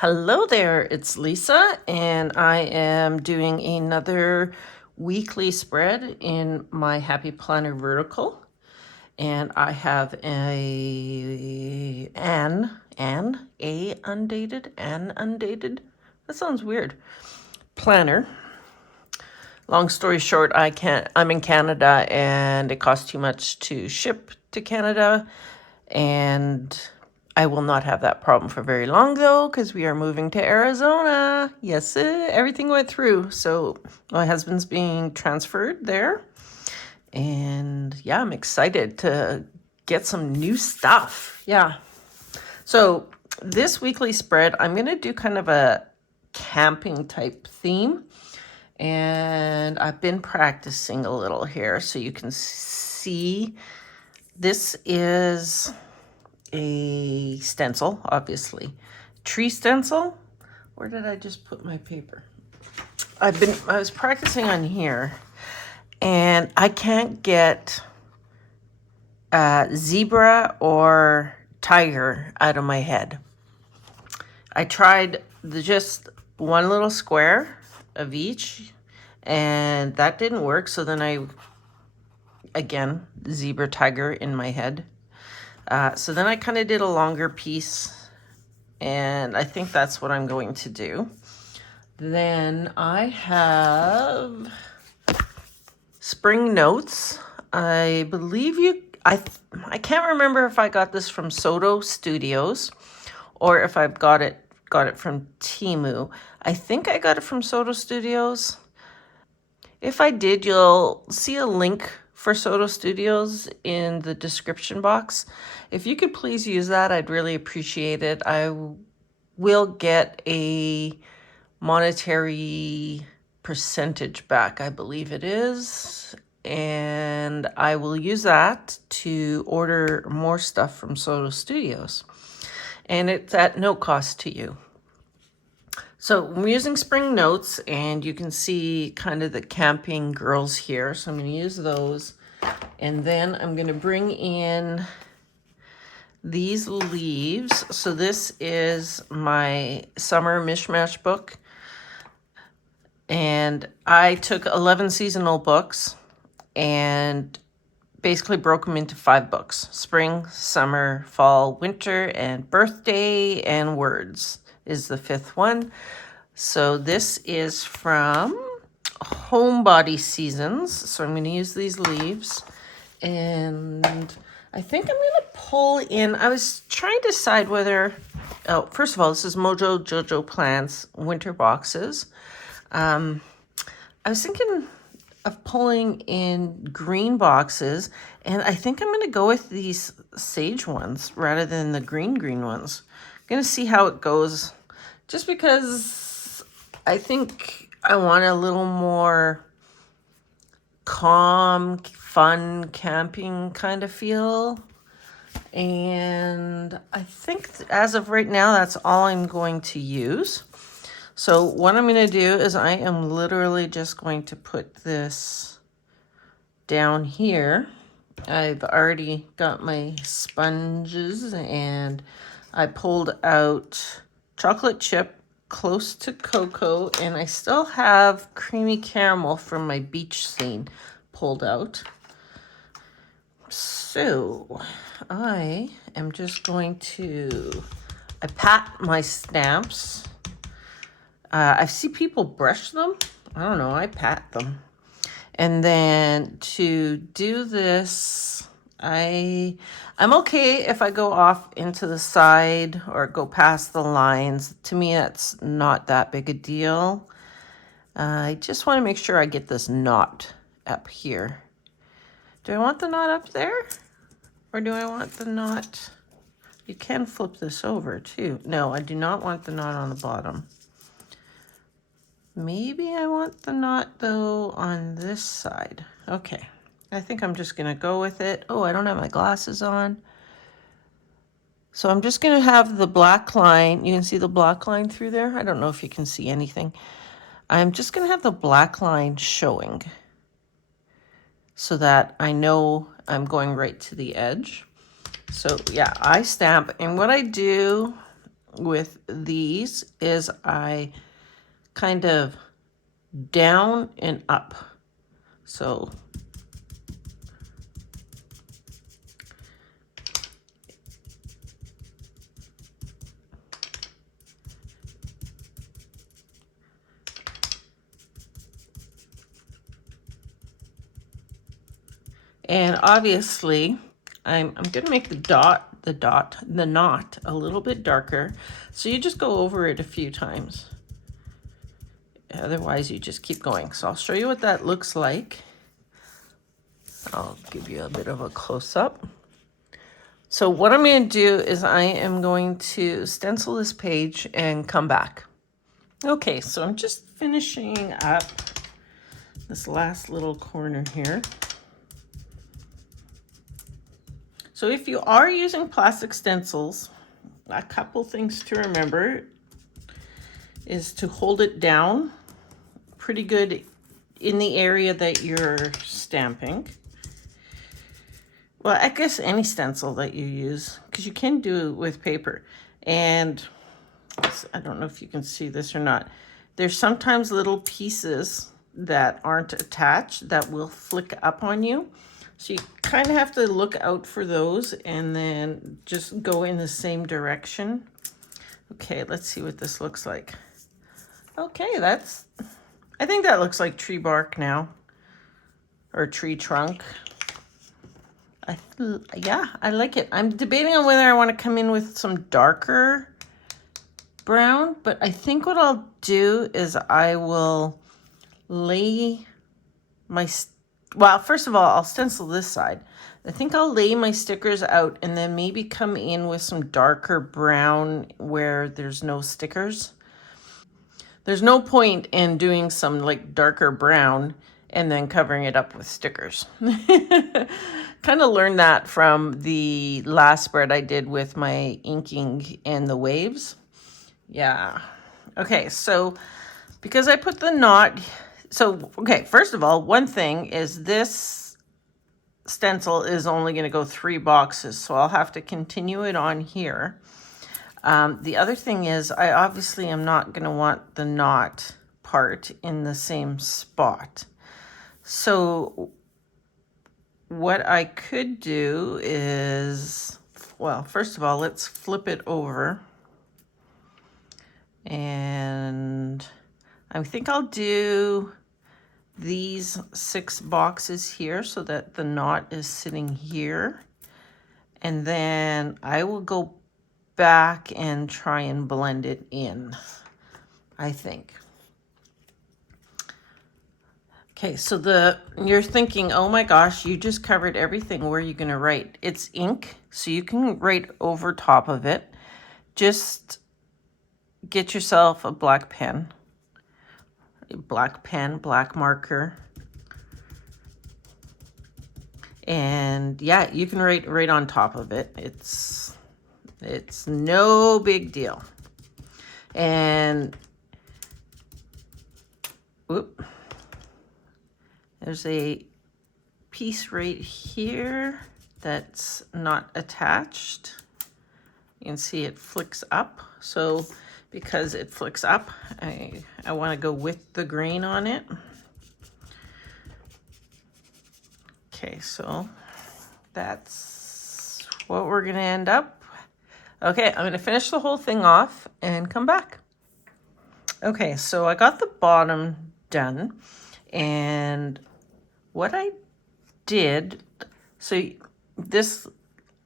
Hello there, it's Lisa, and I am doing another weekly spread in my Happy Planner vertical. And I have an undated, that sounds weird, planner. Long story short, I'm in Canada and it costs too much to ship to Canada, and I will not have that problem for very long though, because we are moving to Arizona. Yes, everything went through. So my husband's being transferred there. And yeah, I'm excited to get some new stuff. Yeah. So this weekly spread, I'm going to do kind of a camping type theme. And I've been practicing a little here so you can see. This is a stencil, obviously. Tree stencil. Where did I just put my paper? I was practicing on here, and I can't get zebra or tiger out of my head. I tried just one little square of each, and that didn't work. So then again, zebra, tiger in my head. So then I kind of did a longer piece, and I think that's what I'm going to do. Then I have spring notes. I believe I can't remember if I got this from Soto Studios or if I've got it from Temu. I think I got it from Soto Studios. If I did, you'll see a link for Soto Studios in the description box. If you could please use that, I'd really appreciate it. I will get a monetary percentage back, I believe it is, and I will use that to order more stuff from Soto Studios, and it's at no cost to you. So I'm using spring notes, and you can see kind of the camping girls here. So I'm going to use those. And then I'm going to bring in these leaves. So this is my summer mishmash book. And I took 11 seasonal books and basically broke them into 5 books: spring, summer, fall, winter, and birthday and words is the 5th one. So this is from Homebody Seasons. So I'm going to use these leaves, and I think I'm going to pull in. I was trying to decide whether, first of all, this is Mojo Jojo Plants winter boxes. I was thinking of pulling in green boxes, and I think I'm going to go with these sage ones rather than the green ones. I'm going to see how it goes, just because I think I want a little more calm, fun camping kind of feel. And I think as of right now, that's all I'm going to use. So what I'm going to do is I am literally just going to put this down here. I've already got my sponges, and I pulled out chocolate chip close to cocoa, and I still have creamy caramel from my beach scene pulled out. So I am just going to, I pat my stamps. I see people brush them. I don't know, I pat them. And then to do this, I'm okay if I go off into the side or go past the lines. To me, that's not that big a deal. I just want to make sure I get this knot up here. Do I want the knot up there? Or do I want the knot? You can flip this over too. No, I do not want the knot on the bottom. Maybe I want the knot though on this side. Okay, I think I'm just gonna go with it. Oh, I don't have my glasses on. So I'm just gonna have the black line. You can see the black line through there. I don't know if you can see anything. I'm just gonna have the black line showing so that I know I'm going right to the edge. So yeah, I stamp, and what I do with these is I kind of down and up. So and obviously I'm going to make the knot a little bit darker. So you just go over it a few times. Otherwise you just keep going. So I'll show you what that looks like. I'll give you a bit of a close-up. So what I'm going to do is I am going to stencil this page and come back. Okay, so I'm just finishing up this last little corner here. So if you are using plastic stencils, a couple things to remember is to hold it down pretty good in the area that you're stamping. Well, I guess any stencil that you use, because you can do it with paper. And I don't know if you can see this or not. There's sometimes little pieces that aren't attached that will flick up on you. So you kind of have to look out for those and then just go in the same direction. Okay, let's see what this looks like. Okay, I think that looks like tree bark now, or tree trunk. Yeah, I like it. I'm debating on whether I want to come in with some darker brown, but I think what I'll do is I will lay my, well, first of all, I'll stencil this side. I think I'll lay my stickers out and then maybe come in with some darker brown where there's no stickers. There's no point in doing some like darker brown and then covering it up with stickers. Kind of learned that from the last spread I did with my inking and the waves. Yeah. Okay, so because I put the knot, so, okay, first of all, one thing is this stencil is only going to go 3 boxes, so I'll have to continue it on here. The other thing is I obviously am not going to want the knot part in the same spot. So what I could do is, well, first of all, let's flip it over. And I think I'll do these 6 boxes here so that the knot is sitting here. And then I will go back and try and blend it in, I think. Okay, so you're thinking, oh my gosh, you just covered everything. Where are you going to write? It's ink, so you can write over top of it. Just get yourself a black pen, black marker. And yeah, you can write right on top of it. It's no big deal. And whoop. There's a piece right here that's not attached. You can see it flicks up. So because it flicks up, I want to go with the grain on it. Okay, so that's what we're going to end up. Okay, I'm going to finish the whole thing off and come back. Okay, so I got the bottom done. And what I did, so this,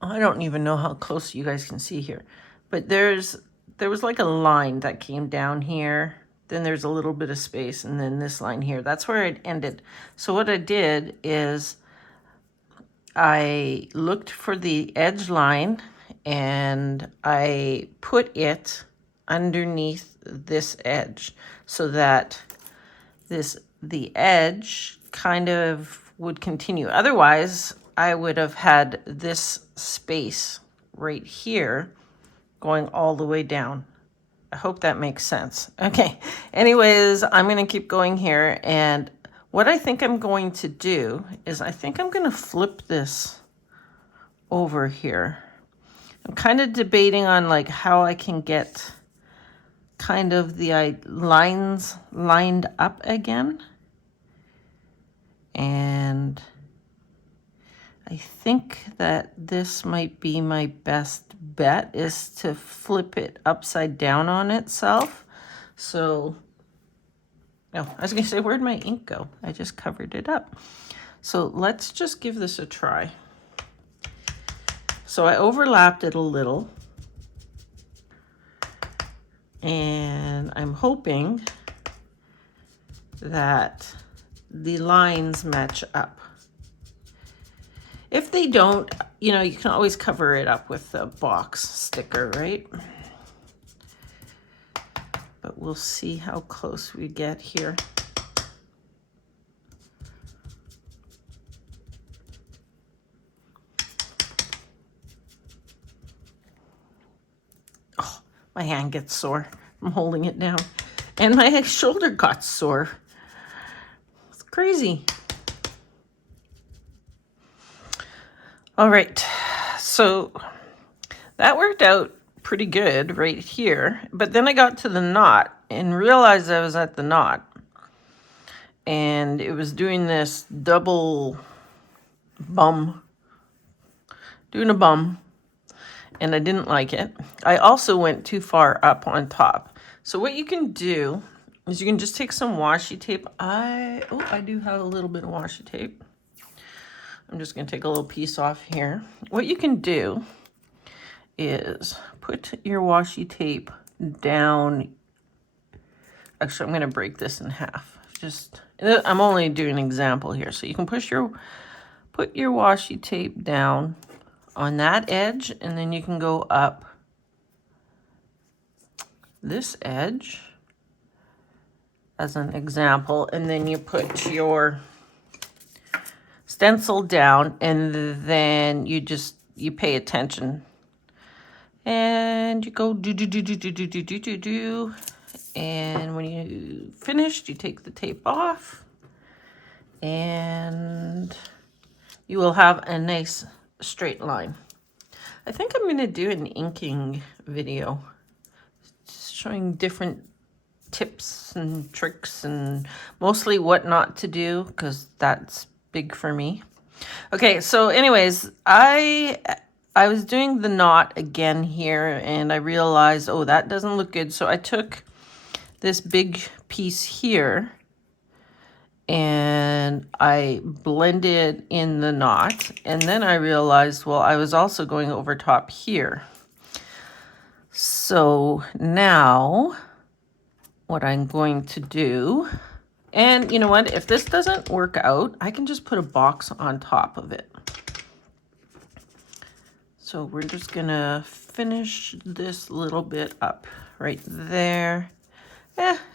I don't even know how close you guys can see here, but there was like a line that came down here. Then there's a little bit of space, and then this line here. That's where it ended. So what I did is I looked for the edge line, and I put it underneath this edge so that the edge kind of would continue. Otherwise, I would have had this space right here going all the way down. I hope that makes sense. Okay, anyways, I'm going to keep going here. And what I think I'm going to do is I think I'm going to flip this over here I'm kind of debating on like how I can get kind of the lines lined up again. And I think that this might be my best bet, is to flip it upside down on itself. So, no, I was going to say, where'd my ink go? I just covered it up. So let's just give this a try. So I overlapped it a little. And I'm hoping that the lines match up. If they don't, you know, you can always cover it up with a box sticker, right? But we'll see how close we get here. Oh, my hand gets sore. I'm holding it down. And my shoulder got sore. It's crazy. All right, so that worked out pretty good right here. But then I got to the knot and realized I was at the knot. And it was doing this double bum, doing a bum. And I didn't like it. I also went too far up on top. So what you can do is you can just take some washi tape. I do have a little bit of washi tape. I'm just going to take a little piece off here. What you can do is put your washi tape down. Actually, I'm going to break this in half. I'm only doing an example here. So you can put your washi tape down on that edge, and then you can go up this edge as an example, and then you put your stencil down, and then you pay attention, and you go do, and when you finished, you take the tape off, and you will have a nice straight line. I think I'm going to do an inking video showing different tips and tricks and mostly what not to do, because that's big for me. Okay, so anyways, I was doing the knot again here, and I realized, oh, that doesn't look good. So I took this big piece here and I blended in the knot, and then I realized, well, I was also going over top here. So now what I'm going to do, and you know what, if this doesn't work out, I can just put a box on top of it. So we're just gonna finish this little bit up right there.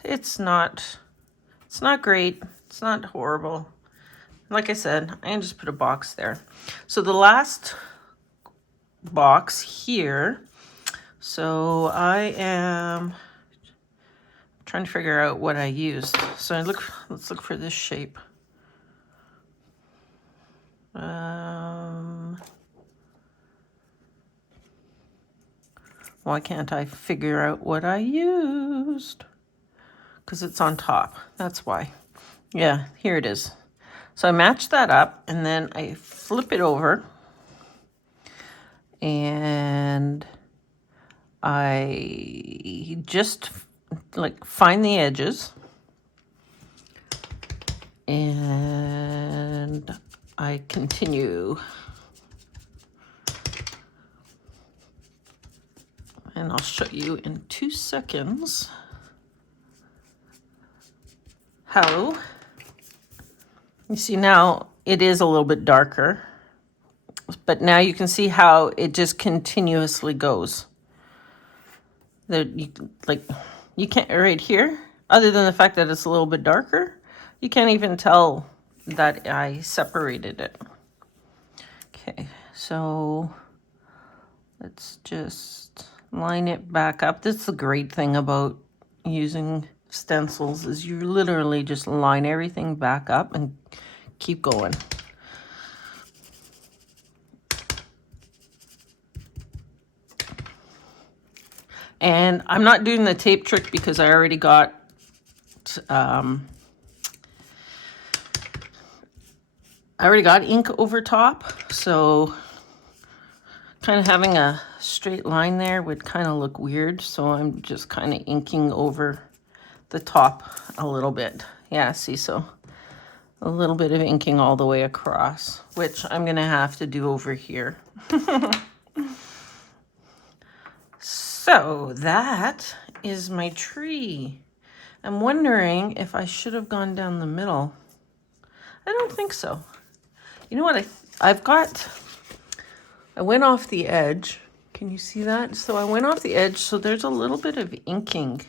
It's not great. It's not horrible. Like I said, I can just put a box there. So the last box here, so I am trying to figure out what I used. So let's look for this shape. Why can't I figure out what I used? Because it's on top. That's why. Yeah, here it is. So I match that up, and then I flip it over, and I just like find the edges, and I continue. And I'll show you in 2 seconds how. You see now it is a little bit darker, but now you can see how it just continuously goes. You can't, right here, other than the fact that it's a little bit darker, you can't even tell that I separated it. Okay, so let's just line it back up. This is the great thing about using stencils, is you literally just line everything back up and keep going. And I'm not doing the tape trick because I already got ink over top, so kind of having a straight line there would kind of look weird, so I'm just kind of inking over the top a little bit. Yeah, see, so a little bit of inking all the way across, which I'm gonna have to do over here. So that is my tree. I'm wondering if I should have gone down the middle. I don't think so. You know what, I went off the edge. Can you see that? So I went off the edge, so there's a little bit of inking.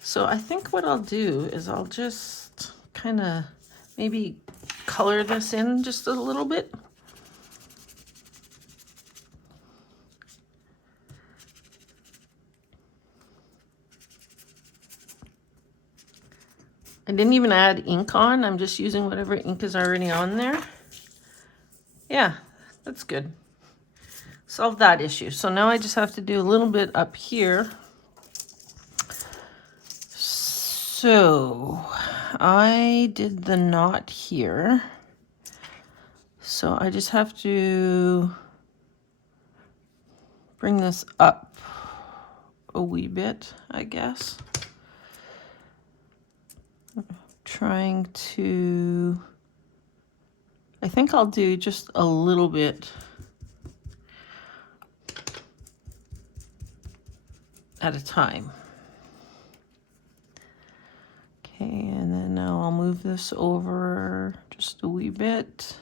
So I think what I'll do is I'll just kind of maybe color this in just a little bit. I didn't even add ink on. I'm just using whatever ink is already on there. Yeah, that's good. Solve that issue. So now I just have to do a little bit up here. So I did the knot here. So I just have to bring this up a wee bit, I guess. Trying to, I think I'll do just a little bit at a time. Okay, and then now I'll move this over just a wee bit.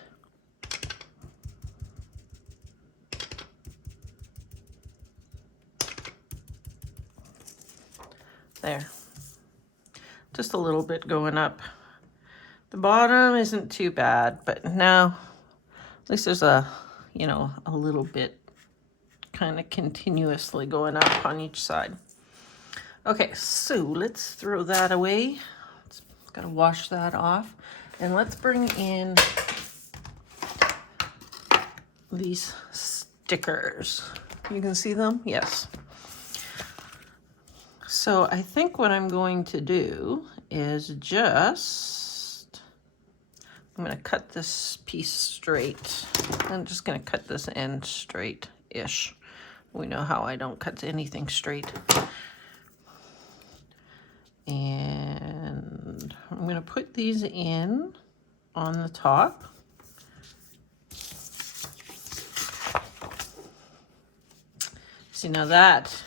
There. Just a little bit going up. The bottom isn't too bad, but now at least there's a, you know, a little bit kind of continuously going up on each side. Okay, so let's throw that away. Gotta wash that off. And let's bring in these stickers. You can see them? Yes. So I think what I'm going to do is just, I'm going to cut this piece straight. I'm just going to cut this end straight-ish. We know how I don't cut anything straight. And I'm going to put these in on the top. See, now that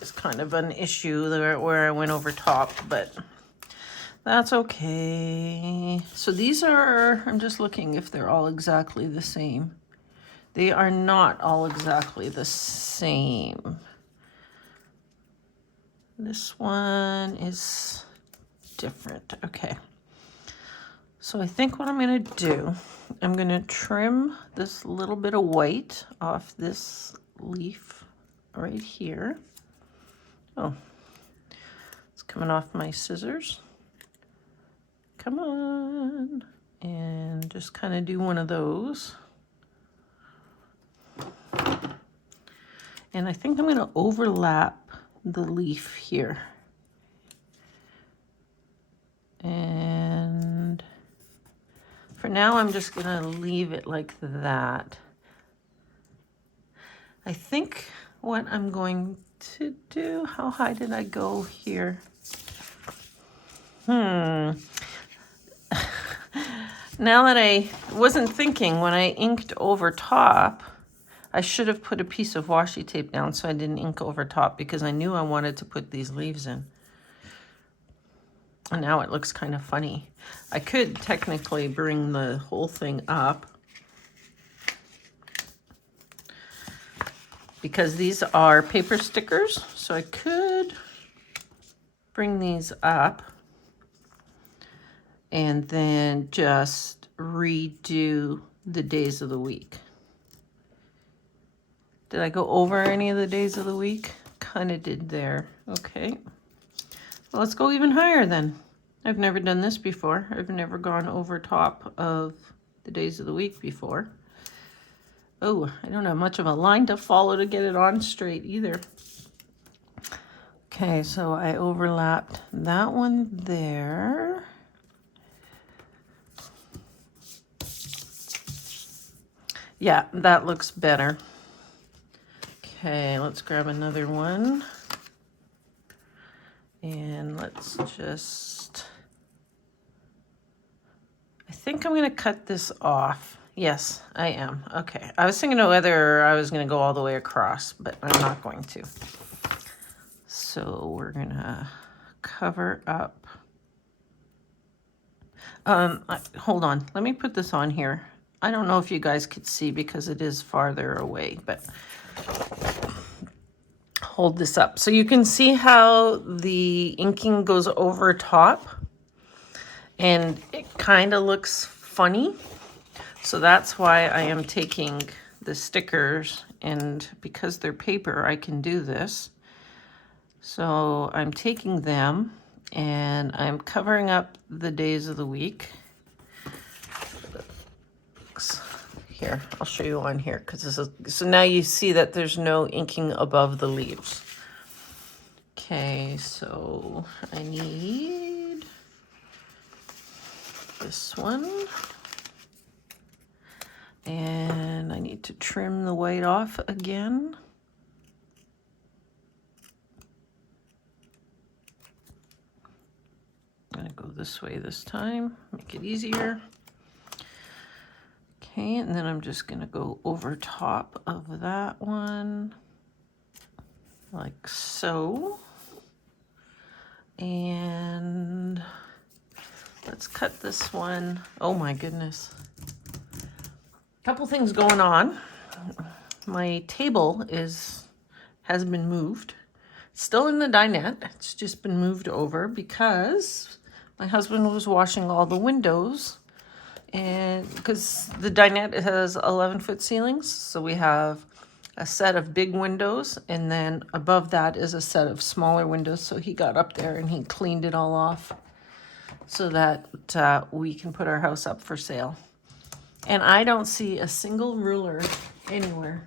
is kind of an issue there where I went over top, but that's okay. So these are, I'm just looking if they're all exactly the same. They are not all exactly the same. This one is different. Okay. So I think what I'm going to do, I'm going to trim this little bit of white off this leaf right here. Oh, it's coming off my scissors. Come on. And just kind of do one of those. And I think I'm going to overlap the leaf here. And for now, I'm just going to leave it like that. I think what I'm going to do, how high did I go here? Now that I wasn't thinking when I inked over top, I should have put a piece of washi tape down so I didn't ink over top because I knew I wanted to put these leaves in. And now it looks kind of funny. I could technically bring the whole thing up because these are paper stickers. So I could bring these up and then just redo the days of the week. Did I go over any of the days of the week? Kind of did there. Okay. Well, let's go even higher then. I've never done this before. I've never gone over top of the days of the week before. Oh, I don't have much of a line to follow to get it on straight either. Okay, so I overlapped that one there. Yeah, that looks better. Okay, let's grab another one. And let's just, I think I'm gonna cut this off. Yes, I am. Okay, I was thinking of whether I was gonna go all the way across, but I'm not going to. So we're gonna cover up. Hold on, let me put this on here. I don't know if you guys could see because it is farther away, but hold this up. So you can see how the inking goes over top and it kind of looks funny. So that's why I am taking the stickers, and because they're paper, I can do this. So I'm taking them and I'm covering up the days of the week. Here, I'll show you on here because this is, so now you see that there's no inking above the leaves. Okay, so I need this one. And I need to trim the white off again. I'm gonna go this way this time, make it easier. Okay, and then I'm just gonna go over top of that one, like so. And let's cut this one. Oh my goodness. Couple things going on. My table has been moved. It's still in the dinette. It's just been moved over because my husband was washing all the windows, and because the dinette has 11-foot ceilings, so we have a set of big windows, and then above that is a set of smaller windows. So he got up there and he cleaned it all off so that we can put our house up for sale. And I don't see a single ruler anywhere.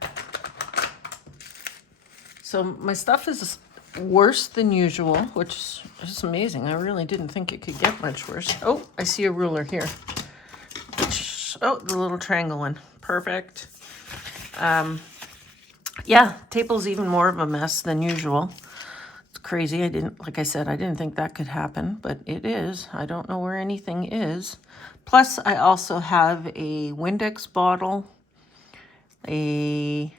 So my stuff is worse than usual, which is amazing. I really didn't think it could get much worse. Oh, I see a ruler here. Oh, the little triangle one. Perfect. Yeah, table's even more of a mess than usual. It's crazy. Like I said, I didn't think that could happen, but it is. I don't know where anything is. Plus, I also have a Windex bottle, a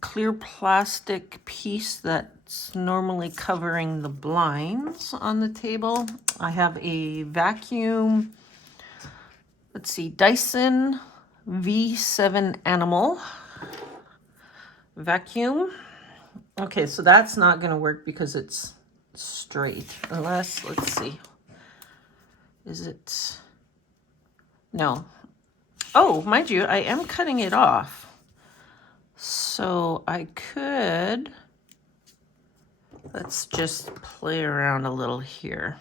clear plastic piece that's normally covering the blinds on the table. I have a vacuum, let's see, Dyson V7 Animal vacuum. Okay, so that's not going to work because it's straight. Unless, let's see. Is it? No. Oh, mind you, I am cutting it off. So I could, let's just play around a little here.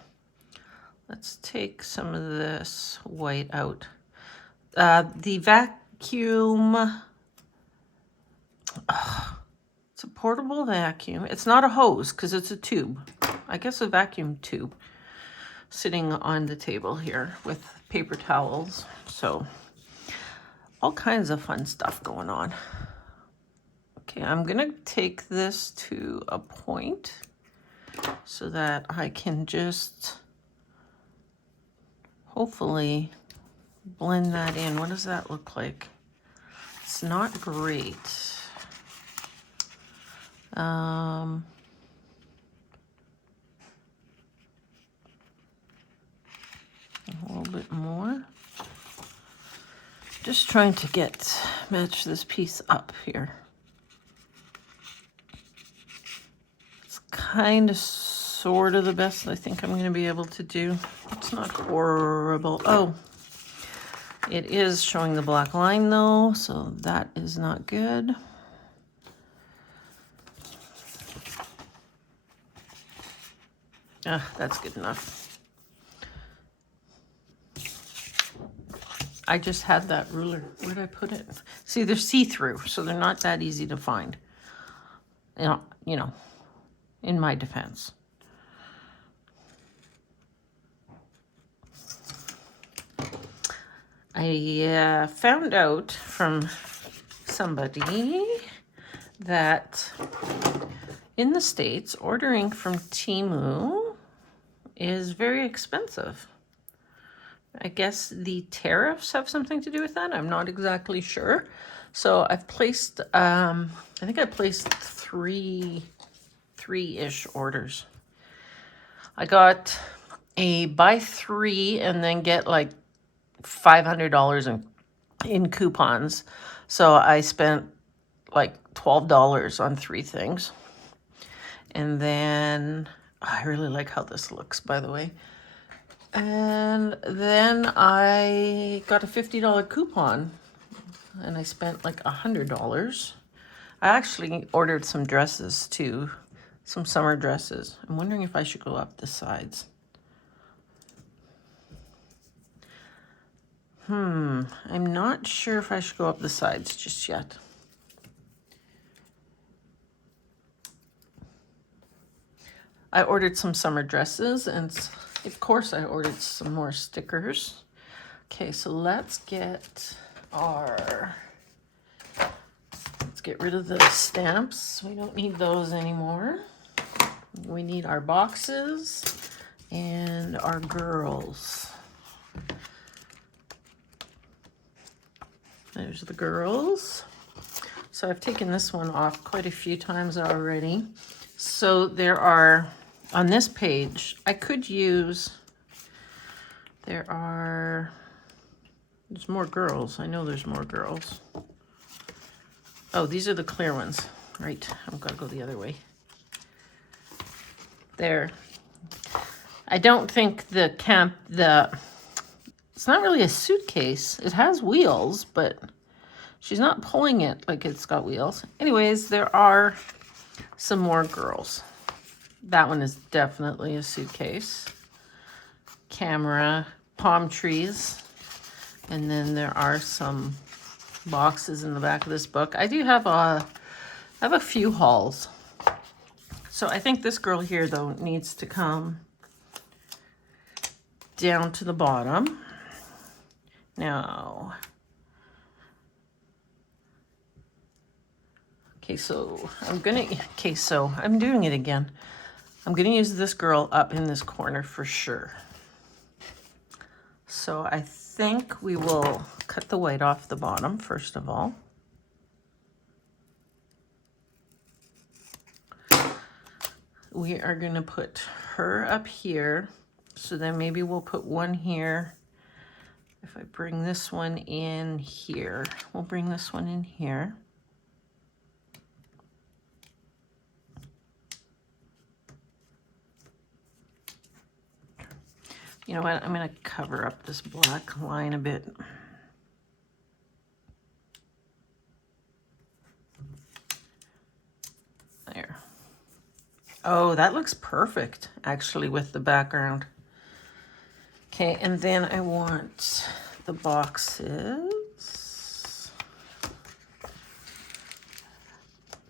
Let's take some of this white out. The vacuum, it's a portable vacuum. It's not a hose because it's a tube. I guess a vacuum tube sitting on the table here with paper towels. So all kinds of fun stuff going on. Okay, I'm gonna take this to a point so that I can just hopefully blend that in. What does that look like? It's not great. A little bit more. Just trying to match this piece up here. It's kind of sort of the best I think I'm going to be able to do. It's not horrible. Oh, it is showing the black line though, so that is not good. That's good enough. I just had that ruler. Where did I put it? See, they're see-through, so they're not that easy to find. You know, in my defense. I found out from somebody that in the States, ordering from Temu is very expensive. I guess the tariffs have something to do with that. I'm not exactly sure. So I've placed, I think I placed three-ish orders. I got a buy three and then get like $500 in coupons. So I spent like $12 on three things. And then, I really like how this looks, by the way. And then I got a $50 coupon and I spent like $100. I actually ordered some dresses too, some summer dresses. I'm wondering if I should go up the sides. I'm not sure if I should go up the sides just yet. I ordered some summer dresses and of course I ordered some more stickers. Okay, so let's get rid of the stamps. We don't need those anymore. We need our boxes and our girls. There's the girls. So I've taken this one off quite a few times already. So there are, on this page, I could use, there's more girls. I know there's more girls. Oh, these are the clear ones. Right, I've got to go the other way. There. I don't think it's not really a suitcase. It has wheels, but she's not pulling it like it's got wheels. Anyways, there are some more girls. That one is definitely a suitcase. Camera, palm trees. And then there are some boxes in the back of this book. I do have a few hauls. So I think this girl here, though, needs to come down to the bottom. Now, so I'm doing it again. I'm gonna use this girl up in this corner for sure. So I think we will cut the white off the bottom first of all. We are gonna put her up here. So then maybe we'll put one here. If I bring this one in here, we'll bring this one in here. You know what, I'm gonna cover up this black line a bit. There. Oh, that looks perfect, actually, with the background. Okay, and then I want the boxes.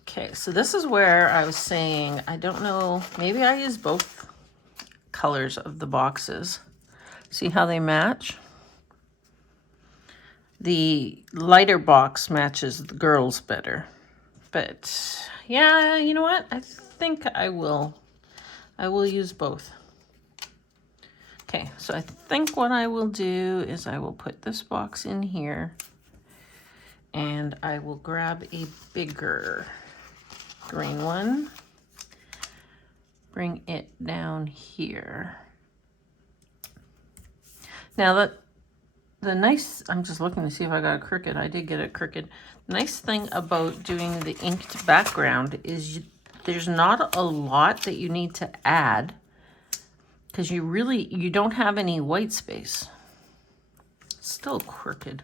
Okay, so this is where I was saying, I don't know, maybe I use both colors of the boxes. See how they match? The lighter box matches the girls better. But yeah, you know what? I think I will use both. Okay, so I think what I will do is I will put this box in here and I will grab a bigger green one, bring it down here. Now I'm just looking to see if I got a crooked. I did get it crooked. Nice thing about doing the inked background is there's not a lot that you need to add because you don't have any white space. Still crooked.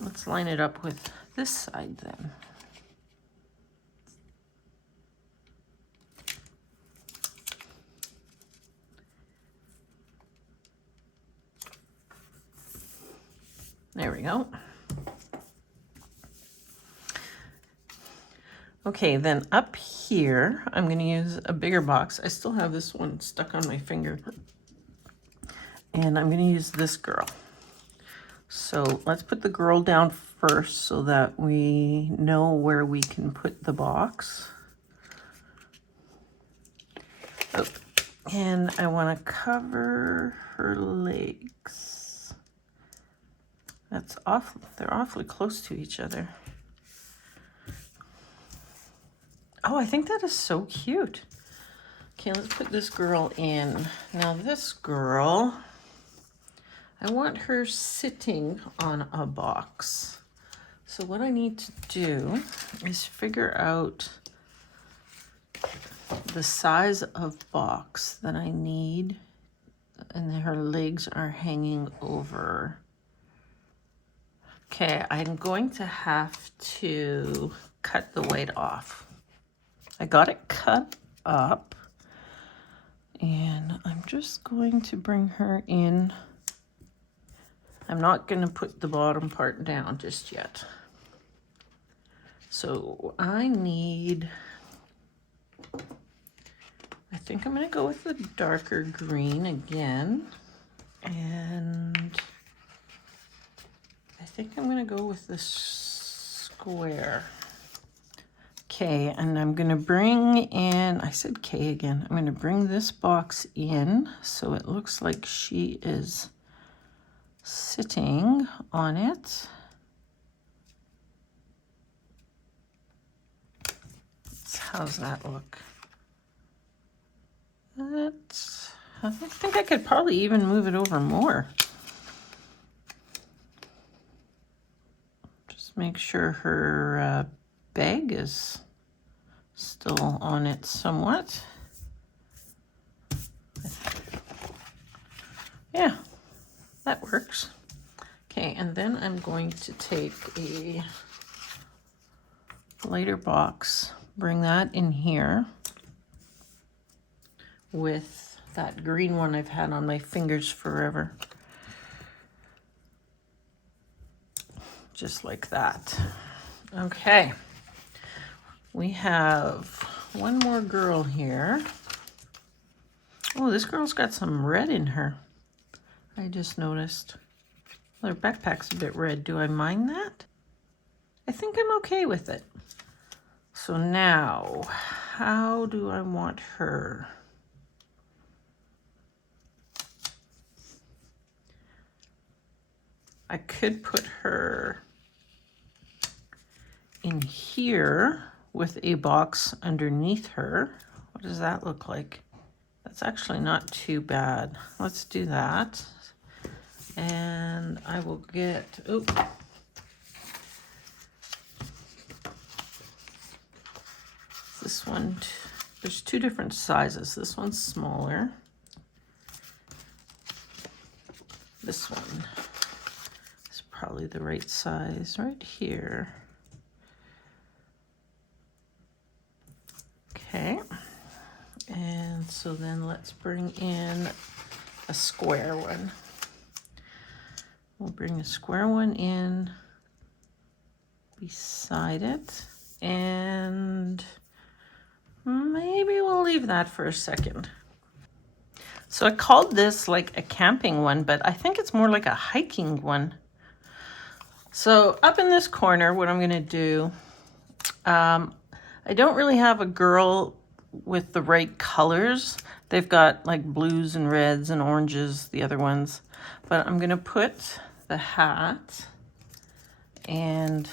Let's line it up with this side then. There we go. Okay, then up here, I'm going to use a bigger box. I still have this one stuck on my finger. And I'm going to use this girl. So let's put the girl down first so that we know where we can put the box. Oh, and I want to cover her legs. That's awful. They're awfully close to each other. Oh, I think that is so cute. Okay, let's put this girl in. Now this girl, I want her sitting on a box. So what I need to do is figure out the size of box that I need, and her legs are hanging over. Okay, I'm going to have to cut the weight off. I got it cut up, and I'm just going to bring her in. I'm not going to put the bottom part down just yet. So I think I'm going to go with the darker green again. And I think I'm going to go with this square. Okay, and I'm going to bring in, I said K again. I'm going to bring this box in so it looks like she is sitting on it. How's that look? I think I could probably even move it over more. Just make sure her bag is still on it somewhat. Yeah, that works. Okay, and then I'm going to take a lighter box, bring that in here with that green one I've had on my fingers forever. Just like that. Okay, we have one more girl here. Oh, this girl's got some red in her. I just noticed. Well, her backpack's a bit red. Do I mind that? I think I'm okay with it. So now, how do I want her? I could put her in here with a box underneath her. What does that look like? That's actually not too bad. Let's do that. And I will get, oh, this one, there's two different sizes. This one's smaller. This one is probably the right size right here. Okay, and so then let's bring in a square one. We'll bring a square one in beside it, and maybe we'll leave that for a second. So I called this like a camping one, but I think it's more like a hiking one. So up in this corner, what I'm going to do, I don't really have a girl with the right colors. They've got like blues and reds and oranges, the other ones. But I'm going to put the hat and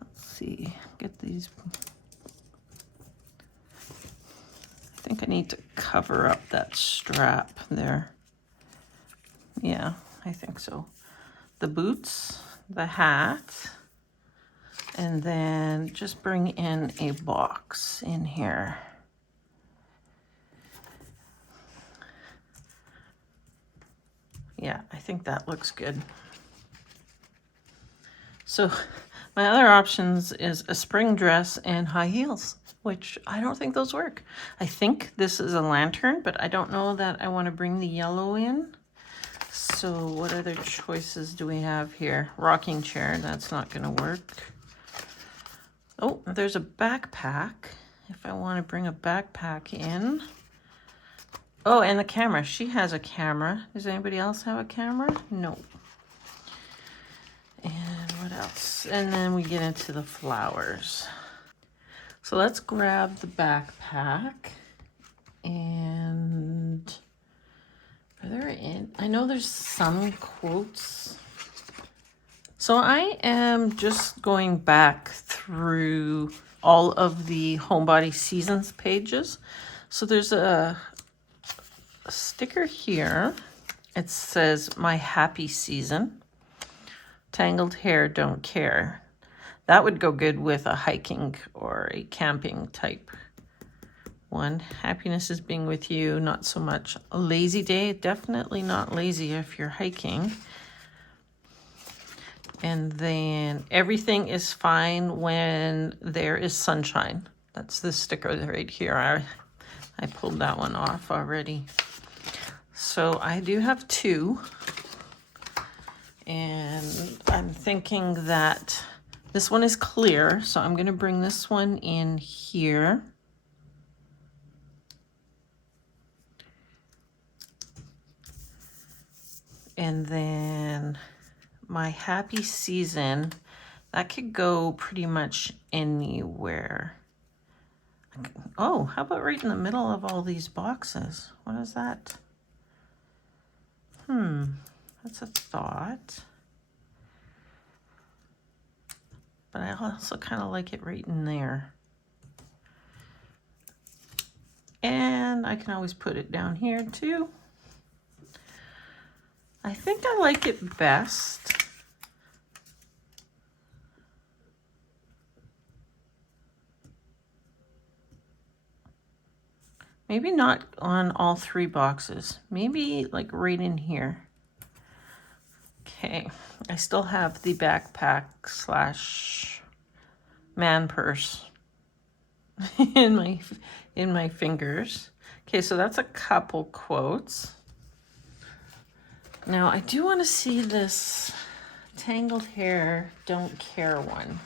let's see, get these. I think I need to cover up that strap there. Yeah, I think so. The boots, the hat, and then just bring in a box in here. Yeah, I think that looks good. So my other options is a spring dress and high heels, which I don't think those work. I think this is a lantern, but I don't know that I want to bring the yellow in. So what other choices do we have here? Rocking chair, that's not going to work. Oh, there's a backpack. If I want to bring a backpack in. Oh, and the camera. She has a camera. Does anybody else have a camera? No. And what else? And then we get into the flowers. So let's grab the backpack. And are there in? I know there's some quotes. So I am just going back through all of the Homebody Seasons pages. So there's a sticker here. It says, "My happy season. Tangled hair, don't care." That would go good with a hiking or a camping type one. Happiness is being with you, not so much a lazy day. Definitely not lazy if you're hiking. And then everything is fine when there is sunshine. That's the sticker right here. I pulled that one off already. So I do have two. And I'm thinking that this one is clear. So I'm going to bring this one in here. And then my happy season, that could go pretty much anywhere. Oh, how about right in the middle of all these boxes? What is that? That's a thought. But I also kind of like it right in there. And I can always put it down here too. I think I like it best. Maybe not on all three boxes. Maybe like right in here. Okay, I still have the backpack slash man purse in my fingers. Okay, so that's a couple quotes. Now I do want to see this tangled hair, don't care one.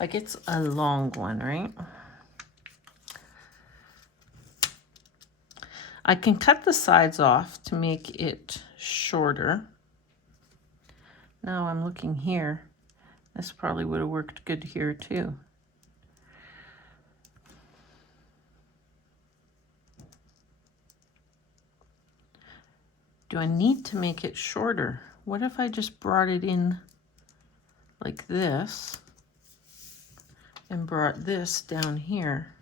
Like it's a long one, right? I can cut the sides off to make it shorter. Now I'm looking here. This probably would have worked good here too. Do I need to make it shorter? What if I just brought it in like this and brought this down here?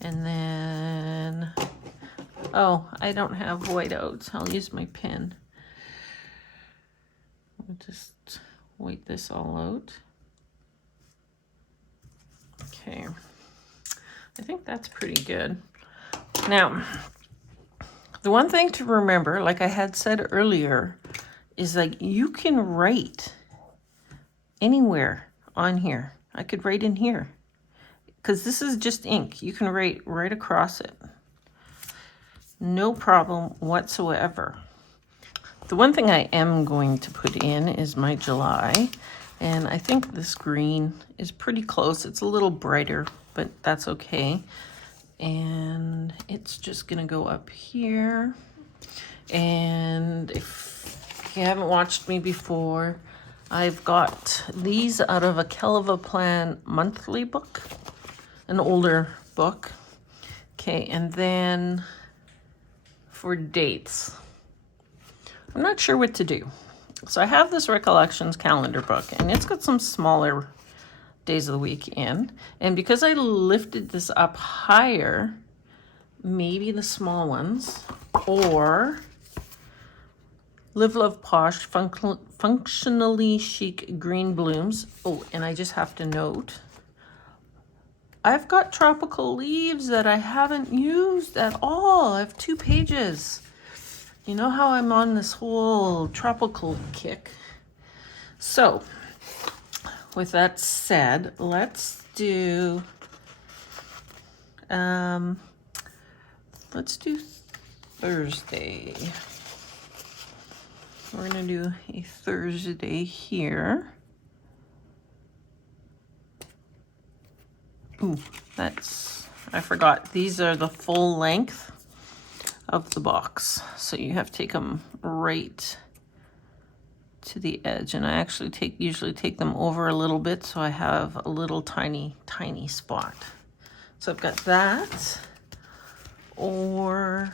And then, oh, I don't have whiteouts. I'll use my pen. I'll just white this all out. Okay, I think that's pretty good. Now, the one thing to remember, like I had said earlier, is like you can write anywhere on here. I could write in here because this is just ink. You can write right across it. No problem whatsoever. The one thing I am going to put in is my July. And I think this green is pretty close. It's a little brighter, but that's okay. And it's just gonna go up here. And if you haven't watched me before, I've got these out of a Kelva Plan monthly book, an older book. Okay, and then for dates, I'm not sure what to do. So I have this Recollections calendar book, and it's got some smaller days of the week in. And because I lifted this up higher, maybe the small ones, or Live, Love, Posh, Functionally Chic Green Blooms. Oh, and I just have to note, I've got tropical leaves that I haven't used at all. I have 2 pages. You know how I'm on this whole tropical kick. So, with that said, let's do Thursday. We're gonna do a Thursday here. Ooh, I forgot. These are the full length of the box. So you have to take them right to the edge. And I actually usually take them over a little bit so I have a little tiny spot. So I've got that. Or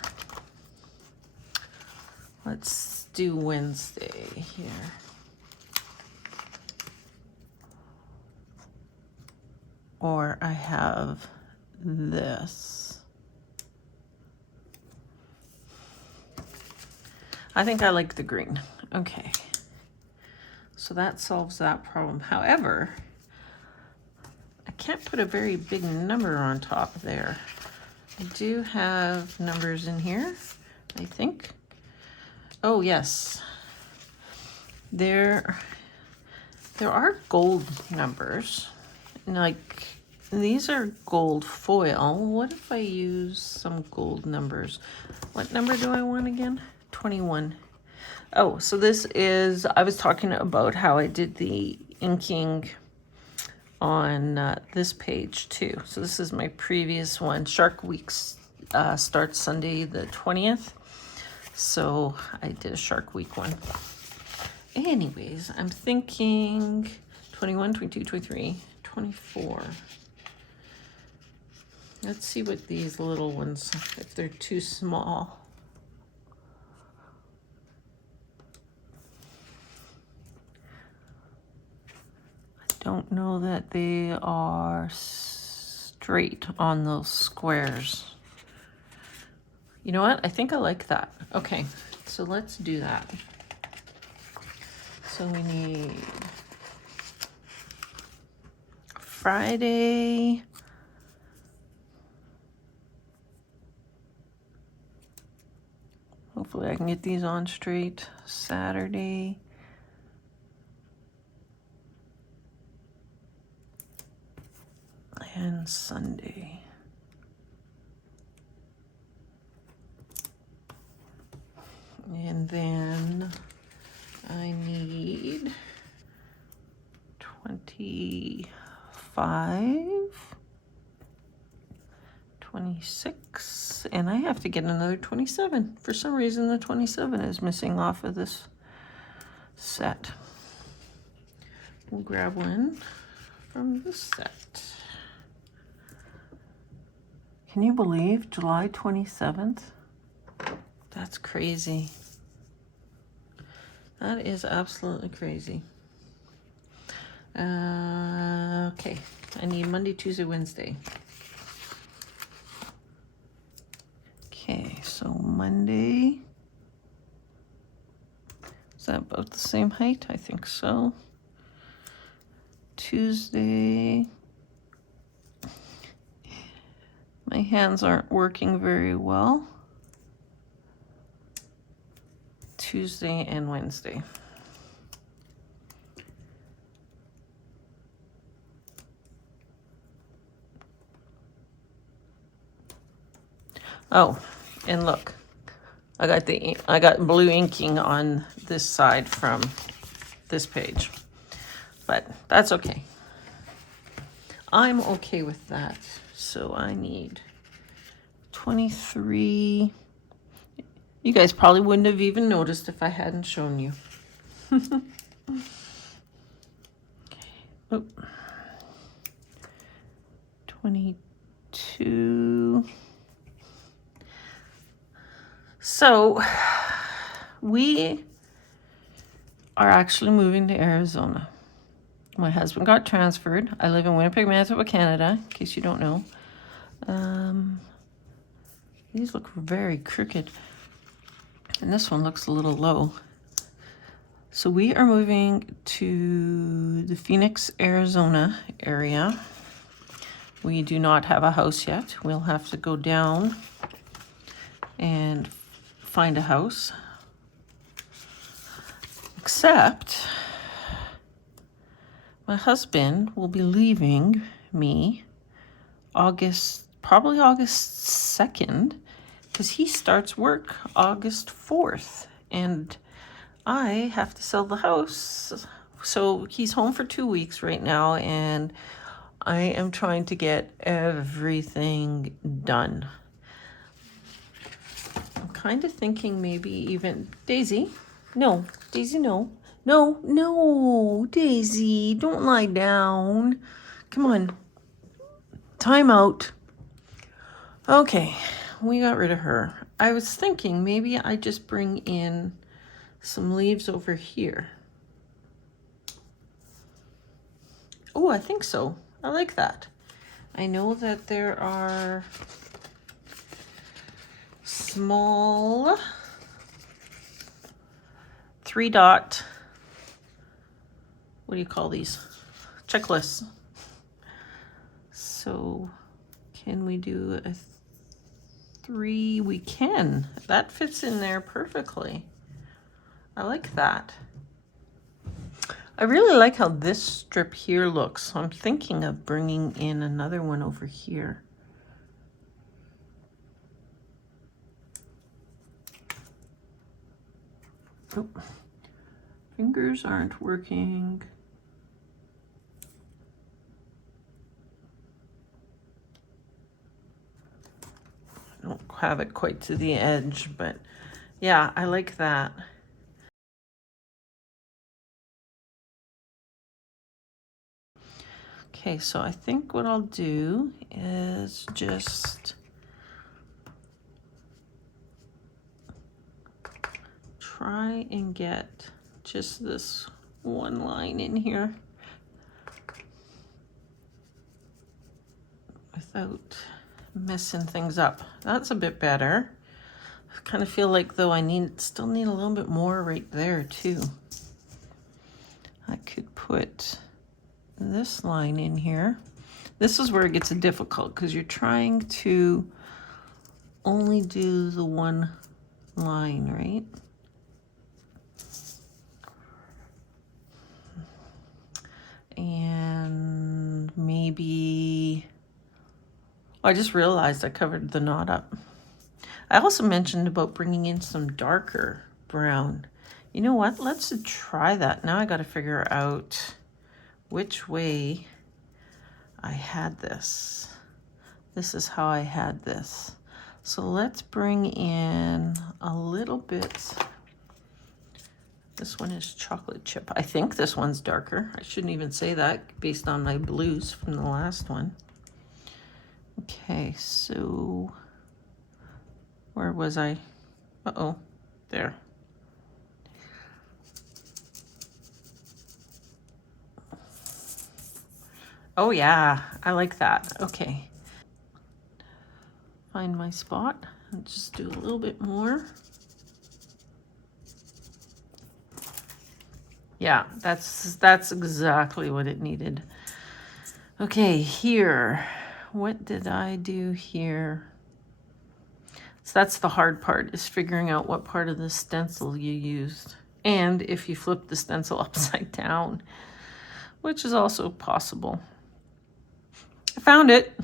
let's do Wednesday here. Or I have this. I think I like the green. Okay. So that solves that problem. However, I can't put a very big number on top there. I do have numbers in here, I think. Oh, yes. There are gold numbers. Like, these are gold foil. What if I use some gold numbers? What number do I want again? 21. Oh, so this is, I was talking about how I did the inking on this page too. So this is my previous one. Shark Week starts Sunday the 20th. So I did a Shark Week one. Anyways, I'm thinking 21, 22, 23, 24. Let's see what these little ones, if they're too small. I don't know that they are straight on those squares. You know what? I think I like that. Okay, so let's do that. So we need Friday. Hopefully I can get these on straight. Saturday. And Sunday. And then I need 25, 26, and I have to get another 27. For some reason, the 27 is missing off of this set. We'll grab one from the set. Can you believe July 27th? That's crazy. That is absolutely crazy. Okay, I need Monday, Tuesday, Wednesday. Okay, so Monday. Is that about the same height? I think so. Tuesday. My hands aren't working very well. Tuesday and Wednesday. Oh, and look, I got blue inking on this side from this page, but that's okay. I'm okay with that. So I need 23. You guys probably wouldn't have even noticed if I hadn't shown you. Oh. 22. So we are actually moving to Arizona. My husband got transferred. I live in Winnipeg, Manitoba, Canada, in case you don't know. These look very crooked. And this one looks a little low. So we are moving to the Phoenix, Arizona area. We do not have a house yet. We'll have to go down and find a house. Except my husband will be leaving me probably August 2nd, because he starts work August 4th, and I have to sell the house. So he's home for 2 weeks right now, and I am trying to get everything done. I'm kind of thinking maybe even Daisy. No, Daisy, no. No, no, Daisy, don't lie down. Come on. Time out. Okay, we got rid of her. I was thinking maybe I just bring in some leaves over here. Oh, I think so. I like that. I know that there are small 3-dot, what do you call these? Checklists. So can we do a 3? We can. That fits in there perfectly. I like that. I really like how this strip here looks. So I'm thinking of bringing in another one over here. Oh, fingers aren't working. I don't have it quite to the edge, but yeah, I like that. Okay, so I think what I'll do is just try and get just this one line in here without messing things up. That's a bit better. I kind of feel like though I still need a little bit more right there too. I could put this line in here. This is where it gets difficult because you're trying to only do the one line, right? And maybe, I just realized I covered the knot up. I also mentioned about bringing in some darker brown. You know what? Let's try that. Now I got to figure out which way I had this. This is how I had this. So let's bring in a little bit. This one is chocolate chip. I think this one's darker. I shouldn't even say that based on my blues from the last one. Okay, so where was I? Uh-oh, there. Oh yeah, I like that. Okay. Find my spot and just do a little bit more. Yeah, that's exactly what it needed. Okay, here. What did I do here? So that's the hard part, is figuring out what part of the stencil you used. And if you flip the stencil upside down, which is also possible. I found it.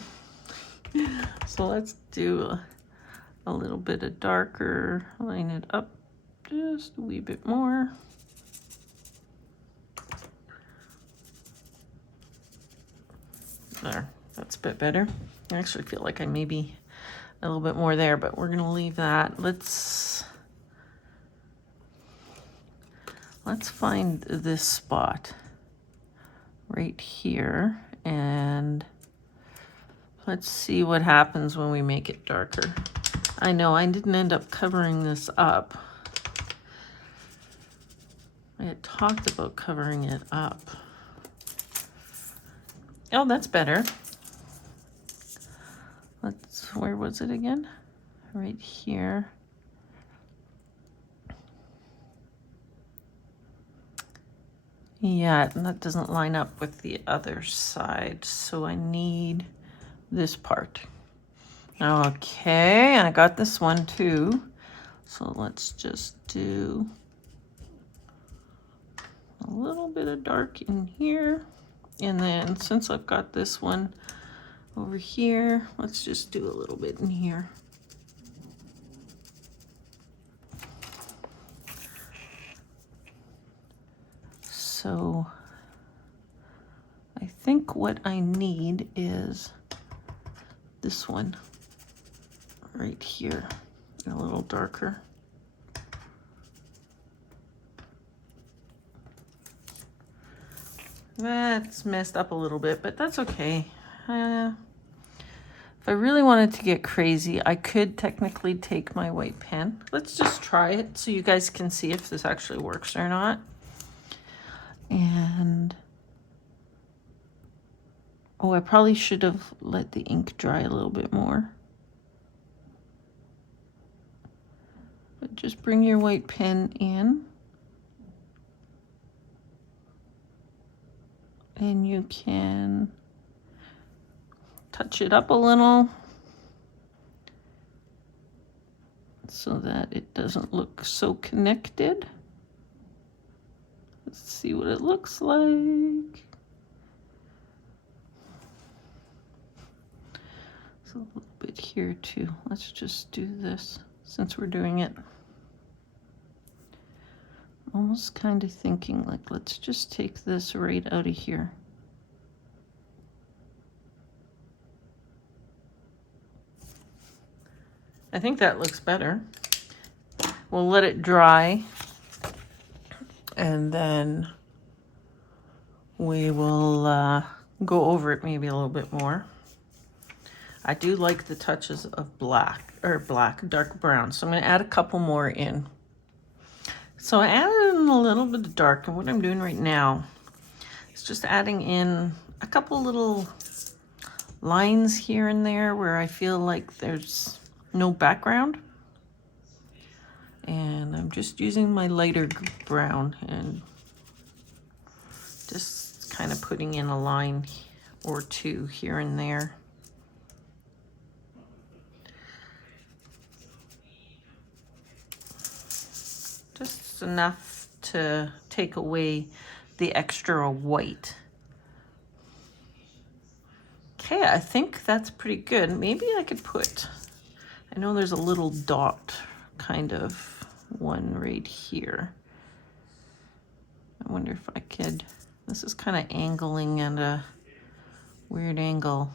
So let's do a little bit of darker, line it up just a wee bit more. There, that's a bit better. I actually feel like I maybe a little bit more there, but we're gonna leave that. Let's find this spot right here and let's see what happens when we make it darker. I know I didn't end up covering this up. I had talked about covering it up. Oh, that's better. Where was it again? Right here. Yeah, and that doesn't line up with the other side, so I need this part. Okay, I got this one too. So let's just do a little bit of dark in here. And then since I've got this one over here, let's just do a little bit in here. So I think what I need is this one right here, a little darker. That's messed up a little bit, but that's okay. If I really wanted to get crazy, I could technically take my white pen. Let's just try it so you guys can see if this actually works or not. And oh, I probably should have let the ink dry a little bit more. But just bring your white pen in. And you can touch it up a little so that it doesn't look so connected. Let's see what it looks like. So a little bit here too. Let's just do this since we're doing it. Almost kind of thinking like, let's just take this right out of here. I think that looks better. We'll let it dry and then we will go over it maybe a little bit more. I do like the touches of dark brown. So I'm going to add a couple more in. So I added in a little bit of dark, and what I'm doing right now is just adding in a couple little lines here and there where I feel like there's no background. And I'm just using my lighter brown and just kind of putting in a line or two here and there. Just enough to take away the extra white. Okay, I think that's pretty good. Maybe I could put, I know there's a little dot kind of one right here. I wonder if I could, this is kind of angling at a weird angle.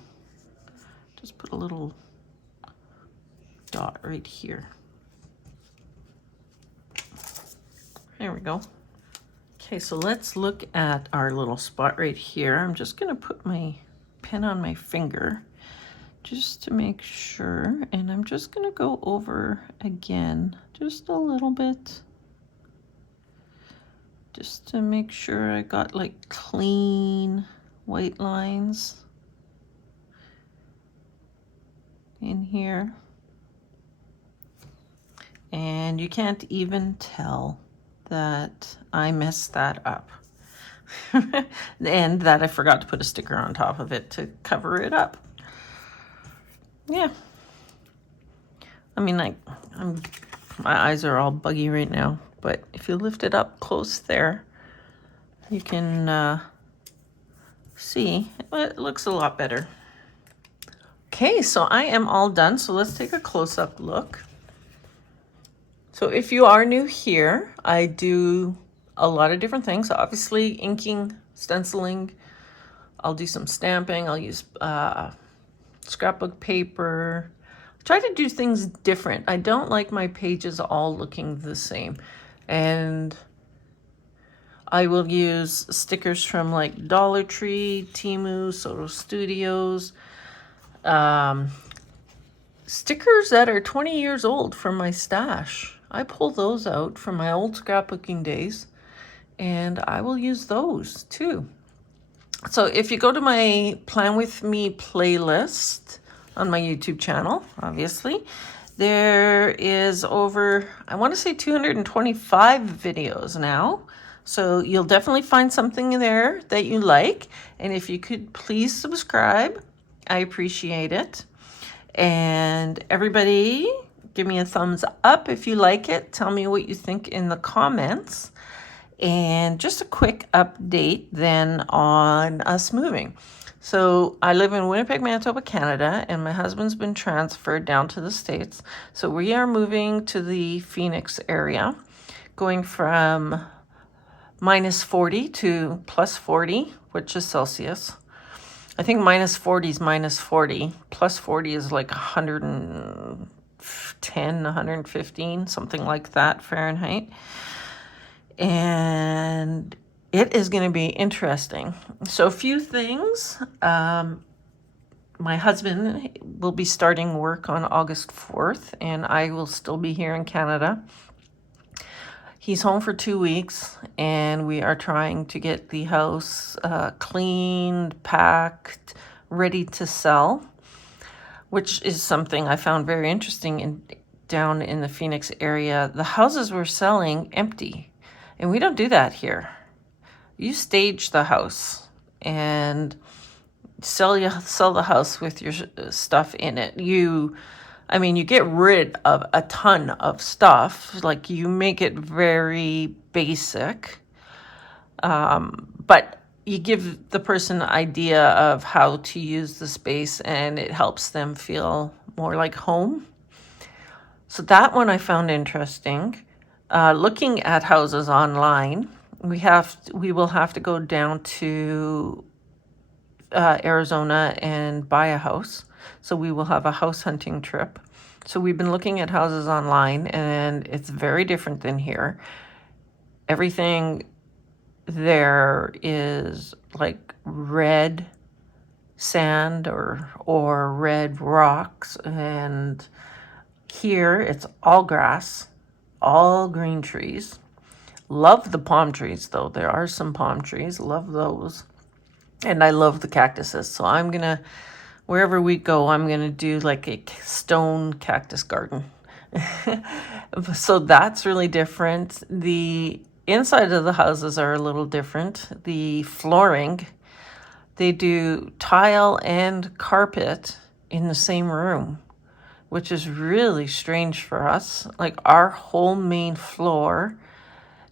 Just put a little dot right here. There we go. Okay, so let's look at our little spot right here. I'm just gonna put my pen on my finger just to make sure, and I'm just gonna go over again just a little bit just to make sure I got like clean white lines in here. And you can't even tell that I messed that up. And that I forgot to put a sticker on top of it to cover it up. Yeah. I mean, my eyes are all buggy right now, but if you lift it up close there, you can see it looks a lot better. Okay, so I am all done. So let's take a close-up look. So if you are new here, I do a lot of different things. Obviously, inking, stenciling. I'll do some stamping. I'll use scrapbook paper. I try to do things different. I don't like my pages all looking the same. And I will use stickers from like Dollar Tree, Temu, Soto Studios. Stickers that are 20 years old from my stash. I pull those out from my old scrapbooking days, and I will use those too. So if you go to my Plan With Me playlist on my YouTube channel, obviously, there is over, I want to say 225 videos now. So you'll definitely find something there that you like. And if you could please subscribe, I appreciate it. And everybody, give me a thumbs up if you like it. Tell me what you think in the comments. And just a quick update then on us moving. So I live in Winnipeg, Manitoba, Canada, and my husband's been transferred down to the States. So we are moving to the Phoenix area, going from -40 to +40, which is Celsius. I think minus 40 is minus 40. Plus 40 is like 110, 115, something like that Fahrenheit. And it is going to be interesting. So a few things. My husband will be starting work on August 4th, and I will still be here in Canada. He's home for 2 weeks, and we are trying to get the house cleaned, packed, ready to sell, which is something I found very interesting down in the Phoenix area. The houses we're selling empty, and we don't do that here. You stage the house and sell the house with your stuff in it. You get rid of a ton of stuff. Like, you make it very basic, but you give the person an idea of how to use the space, and it helps them feel more like home. So that one I found interesting. Looking at houses online, we will have to go down to Arizona and buy a house. So we will have a house hunting trip. So we've been looking at houses online, and it's very different than here. Everything there is like red sand or red rocks, and here it's all grass, all green trees. Love the palm trees, though. There are some palm trees. Love those. And I love the cactuses. So wherever we go, I'm going to do like a stone cactus garden. So that's really different. The inside of the houses are a little different. The flooring, they do tile and carpet in the same room, which is really strange for us. Like, our whole main floor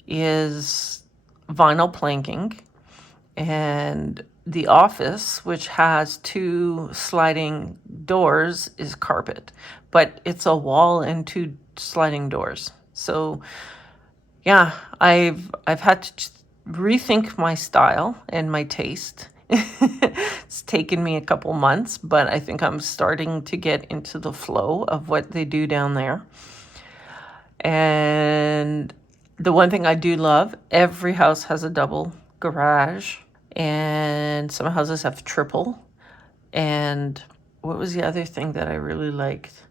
is vinyl planking, and the office, which has 2 sliding doors, is carpet, but it's a wall and 2 sliding doors. So yeah, I've had to rethink my style and my taste. It's taken me a couple months, but I think I'm starting to get into the flow of what they do down there. And the one thing I do love, every house has a double garage, and some houses have triple. And what was the other thing that I really liked?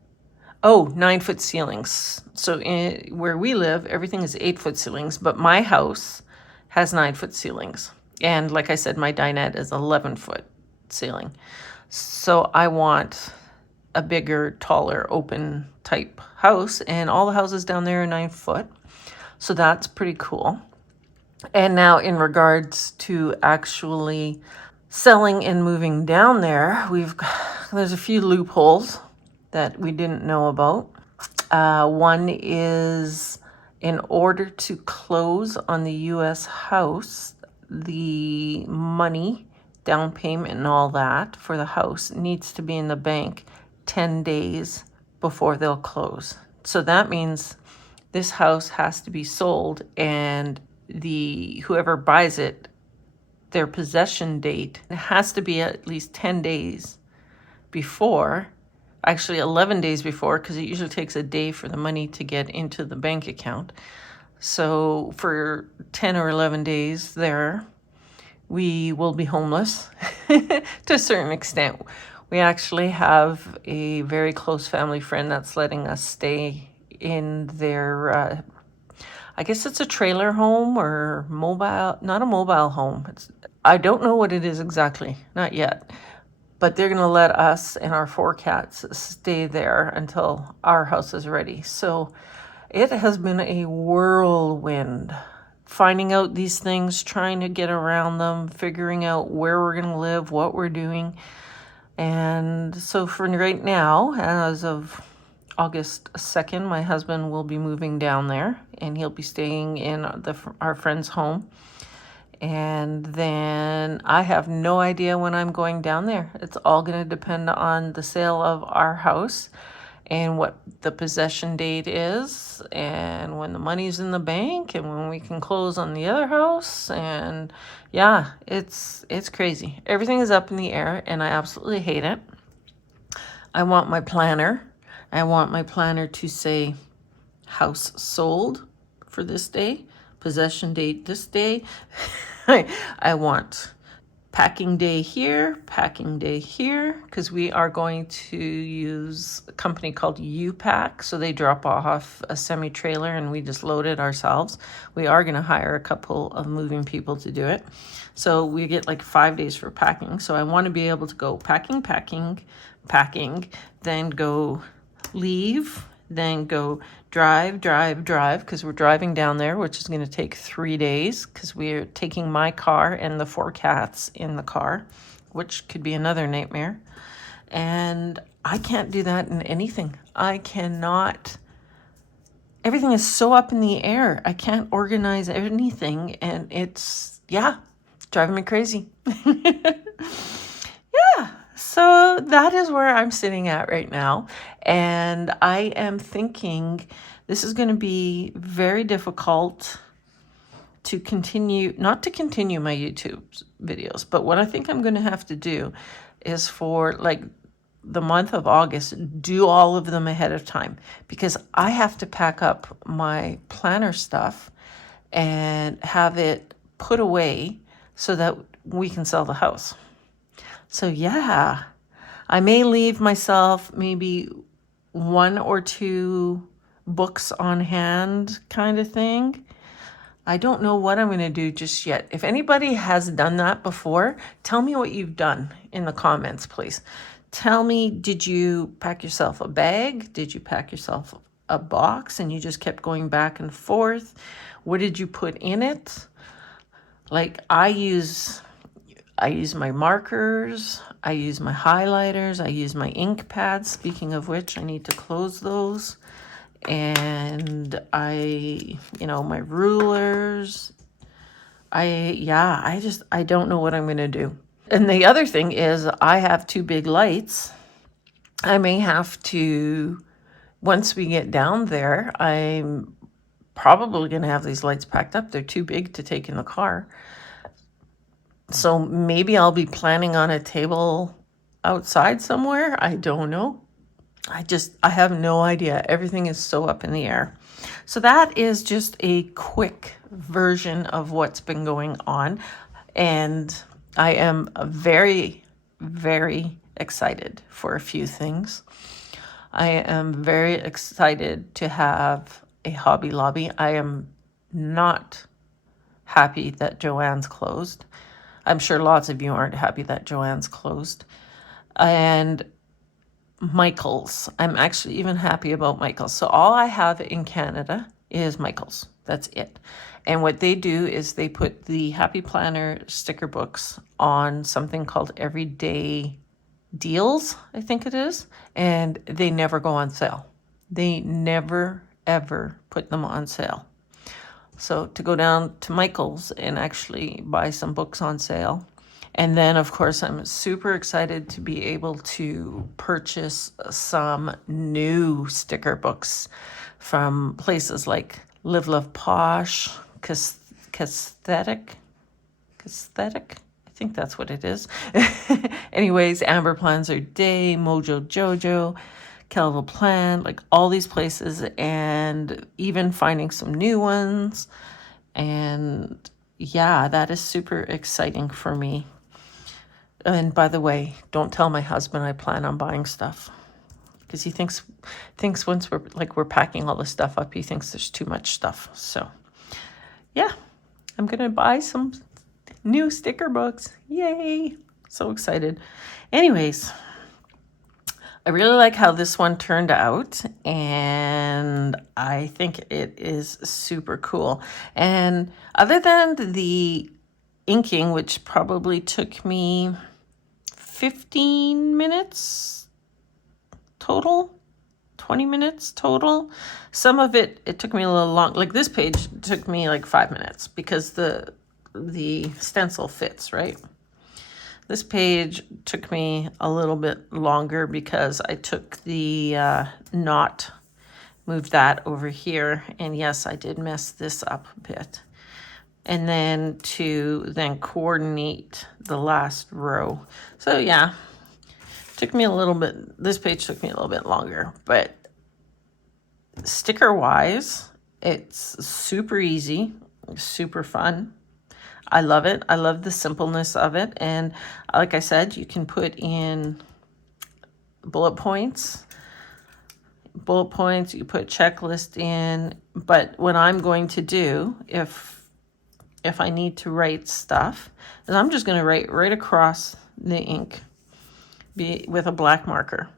Oh, 9-foot ceilings. So where we live, everything is 8-foot ceilings, but my house has 9-foot ceilings. And like I said, my dinette is 11-foot ceiling. So I want a bigger, taller, open type house, and all the houses down there are 9 foot. So that's pretty cool. And now in regards to actually selling and moving down there, there's a few loopholes that we didn't know about. One is, in order to close on the U.S. house, the money, down payment and all that for the house needs to be in the bank 10 days before they'll close. So that means this house has to be sold, and whoever buys it, their possession date has to be at least 10 days before, actually 11 days before, because it usually takes a day for the money to get into the bank account. So for 10 or 11 days there, we will be homeless to a certain extent. We actually have a very close family friend that's letting us stay in their, I guess it's a trailer home or not a mobile home. I don't know what it is exactly, not yet. But they're going to let us and our 4 cats stay there until our house is ready. So it has been a whirlwind, finding out these things, trying to get around them, figuring out where we're going to live, what we're doing. And so for right now, as of August 2nd, my husband will be moving down there, and he'll be staying in our friend's home. And then I have no idea when I'm going down there. It's all going to depend on the sale of our house and what the possession date is and when the money's in the bank and when we can close on the other house. And yeah, it's crazy. Everything is up in the air and I absolutely hate it. I want my planner. I want my planner to say house sold for this day, possession date this day. I want packing day here, because we are going to use a company called U-Pack. So they drop off a semi-trailer and we just load it ourselves. We are going to hire a couple of moving people to do it. So we get like 5 days for packing. So I want to be able to go packing, then go leave, then go drive, because we're driving down there, which is going to take 3 days because we're taking my car and the 4 cats in the car, which could be another nightmare. And I can't do that in anything. I cannot. Everything is so up in the air. I can't organize anything, and it's driving me crazy. So that is where I'm sitting at right now. And I am thinking this is going to be very difficult to continue, not to continue my YouTube videos, but what I think I'm going to have to do is for like the month of August, do all of them ahead of time, because I have to pack up my planner stuff and have it put away so that we can sell the house. So yeah, I may leave myself maybe 1 or 2 books on hand kind of thing. I don't know what I'm going to do just yet. If anybody has done that before, tell me what you've done in the comments, please. Tell me, did you pack yourself a bag? Did you pack yourself a box and you just kept going back and forth? What did you put in it? Like I use my markers, I use my highlighters, I use my ink pads. Speaking of which, I need to close those. And my rulers. I don't know what I'm going to do. And the other thing is I have 2 big lights. I may have to, once we get down there, I'm probably going to have these lights packed up. They're too big to take in the car. So maybe I'll be planning on a table outside somewhere. I don't know. I have no idea. Everything is so up in the air. So that is just a quick version of what's been going on. And I am very, very excited for a few things. I am very excited to have a Hobby Lobby. I am not happy that Joann's closed. I'm sure lots of you aren't happy that Joann's closed. And Michael's. I'm actually even happy about Michael's. So all I have in Canada is Michael's. That's it. And what they do is they put the Happy Planner sticker books on something called Everyday Deals, I think it is. And they never go on sale. They never, ever put them on sale. So to go down to Michael's and actually buy some books on sale. And then, of course, I'm super excited to be able to purchase some new sticker books from places like Live Love Posh, Casthetic. I think that's what it is. Anyways, Amber Plans Her Day, Mojo Jojo, Kelva Plan, like all these places, and even finding some new ones. And yeah, that is super exciting for me. And by the way, don't tell my husband I plan on buying stuff, because he thinks once we're packing all the stuff up, he thinks there's too much stuff. So yeah, I'm gonna buy some new sticker books. Yay! So excited. Anyways, I really like how this one turned out, and I think it is super cool. And other than the inking, which probably took me 15 minutes total, 20 minutes total. Some of it took me a little long. Like this page took me like 5 minutes because the stencil fits, right? This page took me a little bit longer because I took the knot, moved that over here, and yes, I did mess this up a bit. And then to coordinate the last row. So yeah, took me a little bit, this page took me a little bit longer, but sticker wise, it's super easy, super fun. I love it. I love the simpleness of it. And like I said, you can put in bullet points. You put checklist in. But what I'm going to do, if I need to write stuff, is I'm just going to write right across the ink with a black marker.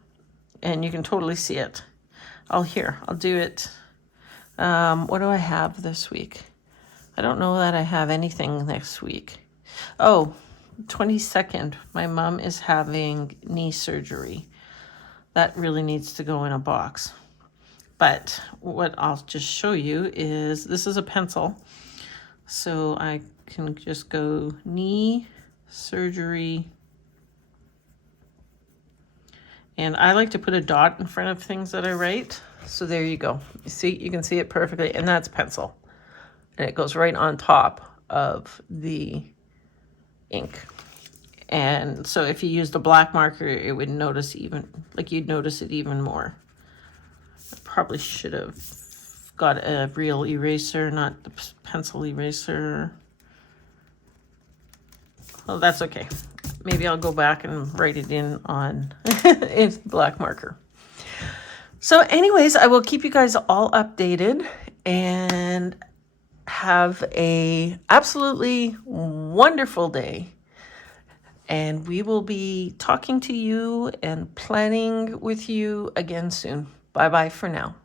And you can totally see it. I'll do it. What do I have this week? I don't know that I have anything next week. Oh, 22nd, my mom is having knee surgery. That really needs to go in a box. But what I'll just show you is, this is a pencil. So I can just go knee surgery. And I like to put a dot in front of things that I write. So there you go. You can see it perfectly. And that's pencil. And it goes right on top of the ink. And so if you use the black marker, it would you'd notice it even more. I probably should have got a real eraser, not the pencil eraser. Well, that's okay. Maybe I'll go back and write it in on in black marker. So anyways, I will keep you guys all updated, and have a absolutely wonderful day. And we will be talking to you and planning with you again soon. Bye-bye for now.